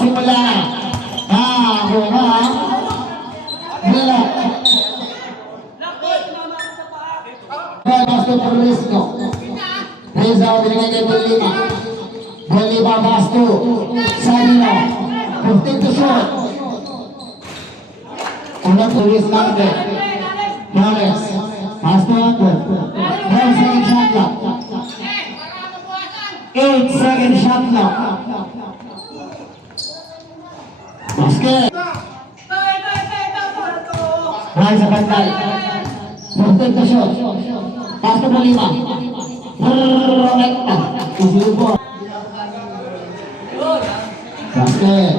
Simula na. Ako na. Mila. Basto por Risco. Reza o binigay kay Bolima. Bolima Basto. Sabino. 15 to shot. Unang police number. Flores. Basto number. 1 second shot clock. 8 second shot clock. Basket. Rai sa pantal. 15 to shot. Basto Bolima. Rekta. Isilupo. Basket.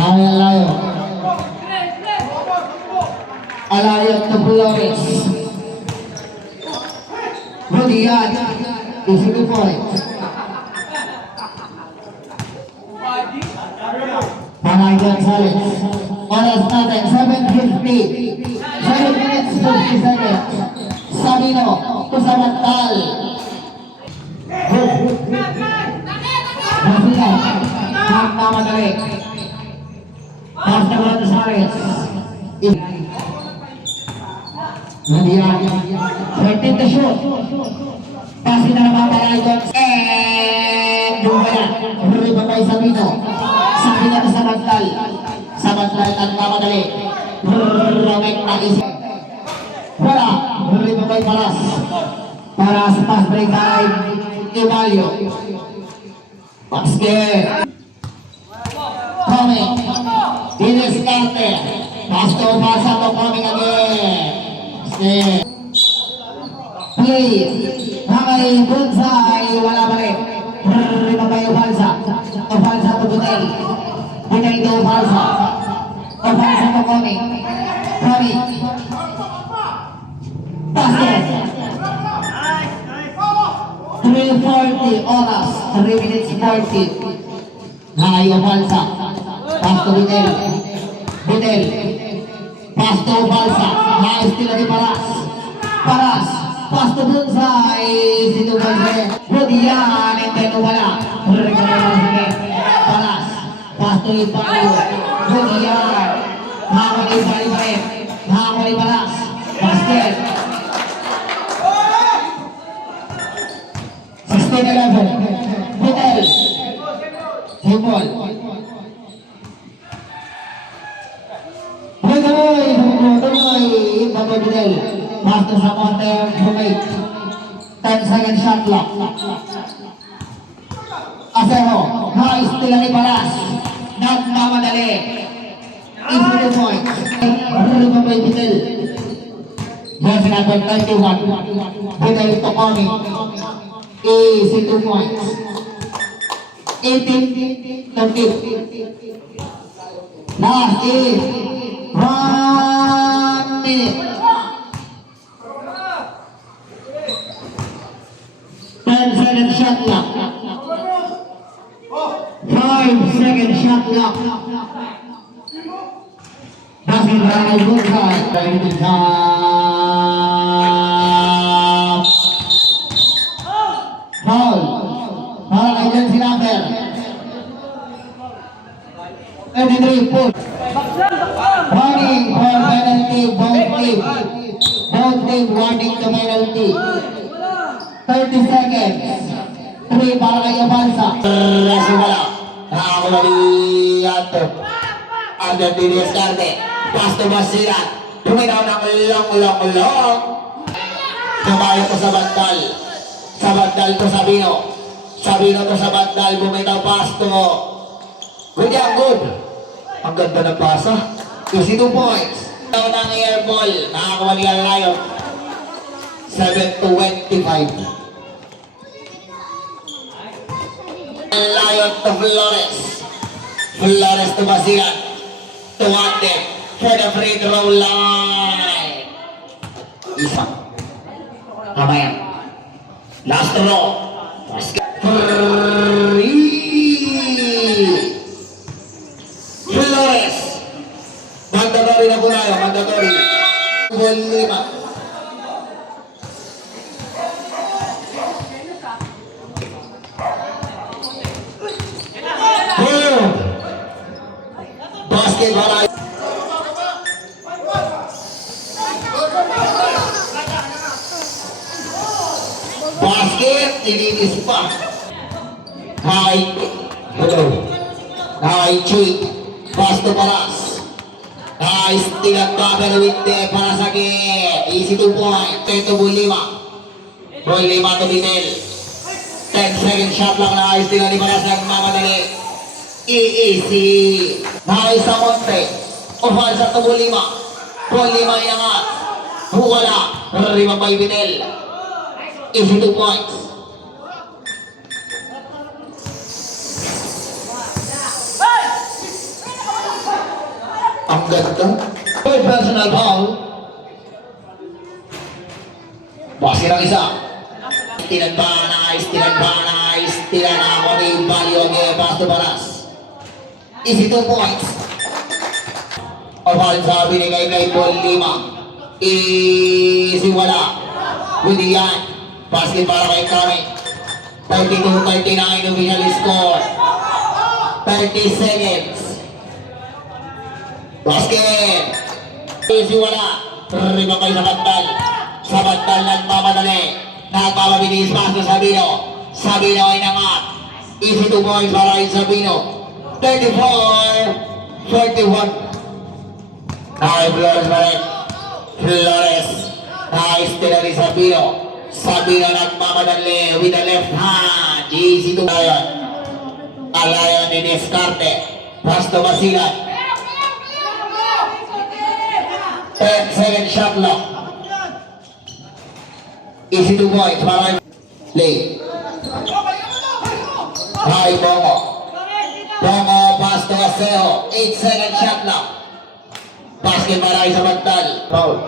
Alayo. Alayo to Flores. Rudian. Isilupo. Panay Gonzales. Oras natin, 7:50. 7 minutes, 50 seconds. Sabino, Kusamantal. Masila, nagmamadali. Pass na Gonzales. Rudian. 20 to shoot. Pasin na naman Panay Gonzales. And Jumaya. Riba kay Sabino. Sabino Kusamantal. Samantal nagmamadali. Ramay na isip. Wala. Riba kay Paras. Paras pass break kay Ivalio. Basket. Coming. Ines Carter. Pasto pasa to coming again. Basket. Play. Hamay Bonsai. Wala balik. Riba kay Ubalsa. Ubalsa to Butel. Butel to Ubalsa. Ubalsa to coming. Coming. Basket. 3:40 oras. 3 minutes 40. Hay Ubalsa. Pass to Butel. Butel. Pass to Ubalsa. Hay still di Paras. Paras. Pass to Bonsai. Situ Bonsai. Rudian. And then wala. Paras. Pass to Ivalio. Rudian. Hamon Ivalio pa rin. Hamon Paras. Basket. 16-11. Butel. Simol. Tuloy. Bago Butel. Master sa counter. Bumay. 10 second shot clock. Acero. Nice. Tila ni Paras. Nagmamadali. Easy to point. Rulo pa Butel. Yes, number 31. Butel to coming. Easy 2 points. 18-13. Last is 1 minute. 10 second shot clock. 5 second shot clock. Basket by Bunsai. Foul. Foul agency number 33 points. Warning for penalty. Both team warning to penalty. 30 seconds. 3 para kay Ubalsa. Simula. Nakakulali ato. Agad Diniz Carte. Pass to Basira. Tuminaw ng long. Tumayo ko sa bandal. Sa bandal to Sabino. Sabino to sa bandal. Bumitaw pass to good. Ang ganda ng pasa. 22 points. Ito ng air ball. Nakakuha ang Lion. 7-25. Lion to Flores. Flores to Basilan. 200 for the free throw line. Isa. Kamayan. Last row. Basket. Free. Flores. Mandatory na po tayo. Mandatory. 5. Basket para. Basket, ilinis pa. Hello. Cheat. Pass to Paras. Nice, tinagkagal with the Parasagi. Easy 2 point. 10 to Bulima. Bulima to Binel. 10-second shot lang na ayos din ni Paras ng mamadali. Easy. Nice sa Monte. Ofal sa to Bulima. Bulima iangat. Wala. Rima by Binel. Easy 2 points. Ang ganda. Third personal foul. Basket ang isa. Tinagpanay. Tinanako ni Balioge. Pass to Paras. Easy 2 points. Ofal sa binigay kay Paul Lima. Easy wala. With yan. Basket para kay Kami. 32-39 official score. 30 seconds. Basket! Easy wala. Riba kayo sa bantal. Sa bantal nagmamadali. Nagmamabilis pass to Sabino. Sabino ay nangat. Easy 2 points para kay Sabino. 34-41. Nice Flores pa rin. Flores. Nice tira ni Sabino. Sabino nagmamadali with the left hand. Easy 2 Alayon. Alayon ni Descarte. Pass to Basilan. 10-second shot lock. Easy 2 points para play. High Bongo. Bongo pass to Aseo. 8-second shot lock. Basket para sa bantal. Foul.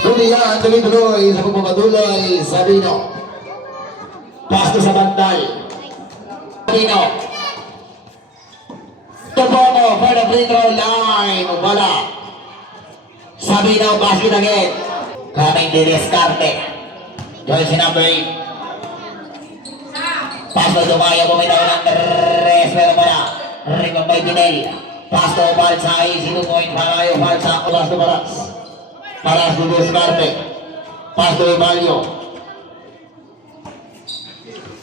Tulian, tuloy-tuloy sa pagpapatuloy. Sabino. Pass to sa bantal. Sabino. Tobono for the free throw line. Wala. Sabino, basket again. Coming to Descarte. Jersey number 8. Pass to Dumayo. Bumitaw ng tres. Pero wala. Rebound by Binel. Pass to Palsa. Easy 2 point. Parayo Palsa. Pass to Paras. Paras to Descarte. Pass to Evalio.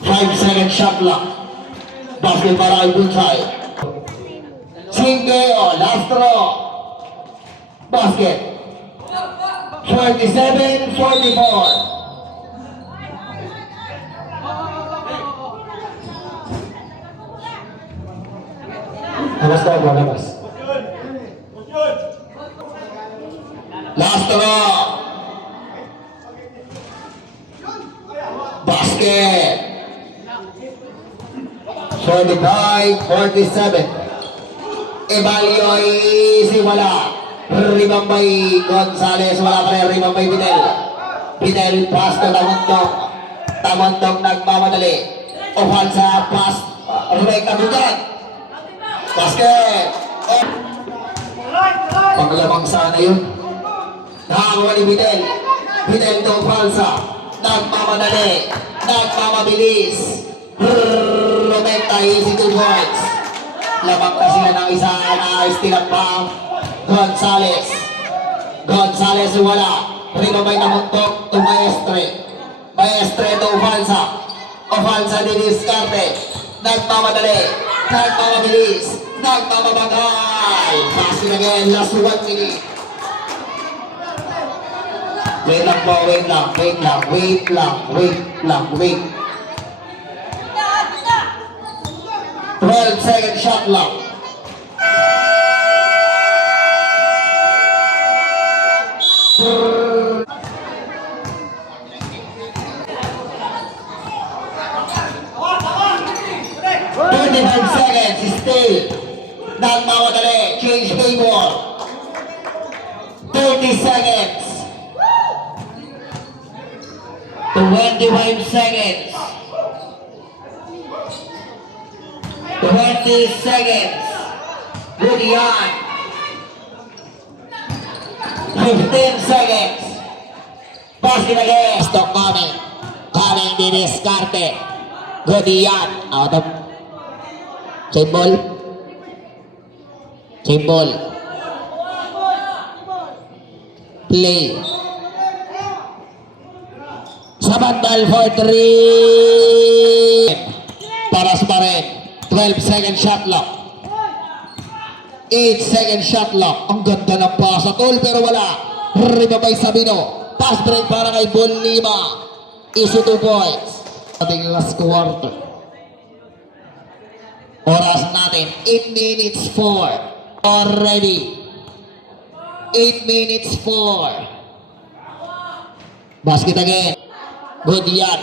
5-second shot clock. Basket para Bunsay. Singeo, last throw. Basket. 47-44. Labas ka po, labas. Last throw. Basket. 45-47. Evalio easy wala. Rebound by Gonzales. Wala pa rin rebound by Videl. Videl pass to Tamundong. Tamundong nagmamadali. Ofal sa pass. Rekta bukan. Basket. Panglamang sana yun. Nakakuha ni Videl. Videl to Falsa. Nagmamadali. Nagmamabilis. Rekta easy 2 points. Labang na sila ng isa na istilap pa. Gonzales. Gonzales wala. Rino may namuntok to Maestre. Maestre to Falsa. O Falsa din Descarte. Nagmamadali. Nagmamabilis. Nagmamabagal. Passing again. Last 1 minute. Wait lang po. Wait lang. 12-second shot clock. Seconds, still. Nagmamadali. Change table. 30 seconds. 25 seconds. 20 seconds. Good yarn. 15 seconds. Basket again. Stop coming. Coming di Descarte. Good yan. Out of. Same ball. Same ball. Play. Sabandal for 3. Paras pa rin. 12-second shot lock. 8-second shot lock. Ang ganda ng pasa, tol, pero wala. Ribabay Sabino. Pass break para kay Bull Lima. Issue 2 points. Ating last quarter. Oras natin, 8 minutes 4. Already. 8 minutes 4. Basket again. Good yan.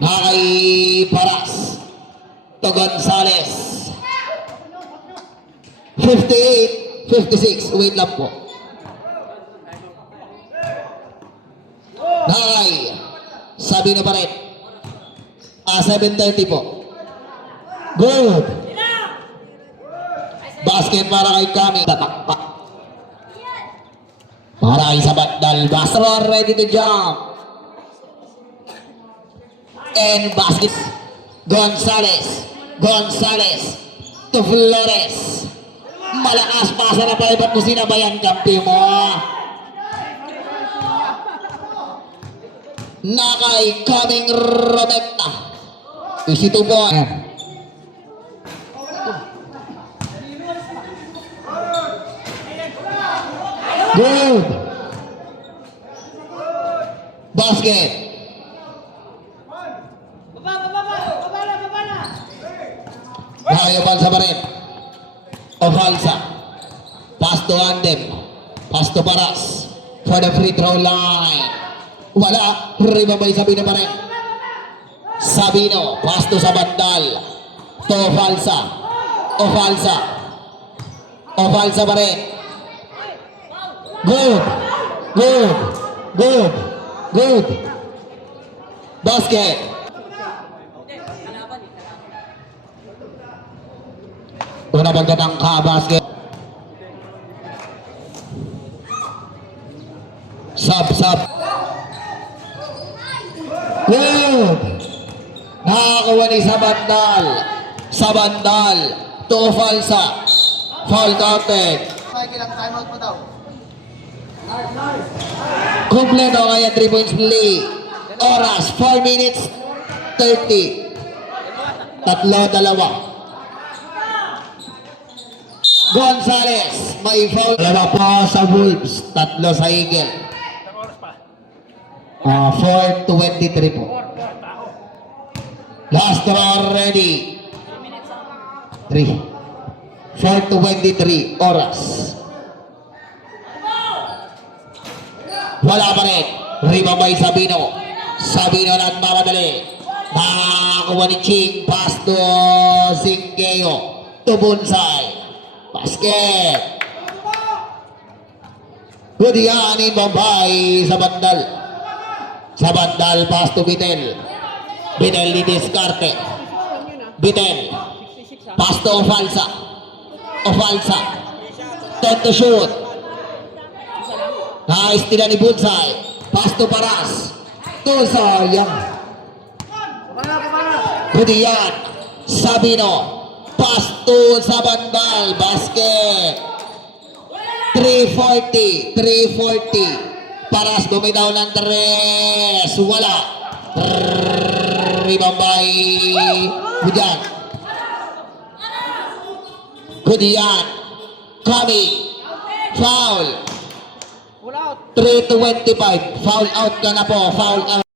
Nakay Paras. To Gonzales. 58, 56. Wait lang po. Nakay. Sabi na pa rin. 7:30 po. Good. Basket para kay Kami. Tatakpak. Para kay Sabandal. Basket ready to jump. And basket. Gonzales. Gonzales. To Flores. Malakas pasa na pa. Ba't mo sinabayan kampi mo? Nakay Kaming Roberta. Isi 2 po. Good. Basket. Nakayaban sa barin. Ofalsa. Pass to Andem. Pass to Paras. For the free throw line. Wala. Ribabay Sabino pa rin. Sabino. Pass to Sabandal. To Ofalsa. Ofalsa. Ofalsa pa rin. Good. Good. Good. Good. Basket. Una pagkatang ka-basket. Sub. Good. Nakakakuha ni Sabandal. Sabandal. To Falsa. Foul counted. Timeout mo daw. Kompleto kaya 3 points play. Oras 4 minutes 30. 3-2. Gonzales, may foul. 2 pa sa Wolves, 3 sa Eagle. 4:23 po. Last round ready. 3. 4:23 oras. Wala pa rin. Ribabay Sabino. Sabino nagmamadali. Nakakuha ni Ching. Pass to Zingeo. To Bonsai. Basket. Good yan in Bombay. Sabandal. Sabandal pass to Bitel. Bitel ni Discarte. Bitel. Pass to Ofalsa. Ofalsa. 10 to shoot. Nice tira ni Bonsai. Pass to Paras. To sayang. Good yan. Sabino. Pass to Sabandal. Basket. 340. Paras bumitaw ng 3. Wala. Ribabay. Hujan. Hujan. Coming. Foul. 3:25. Foul out ka na po. Foul out.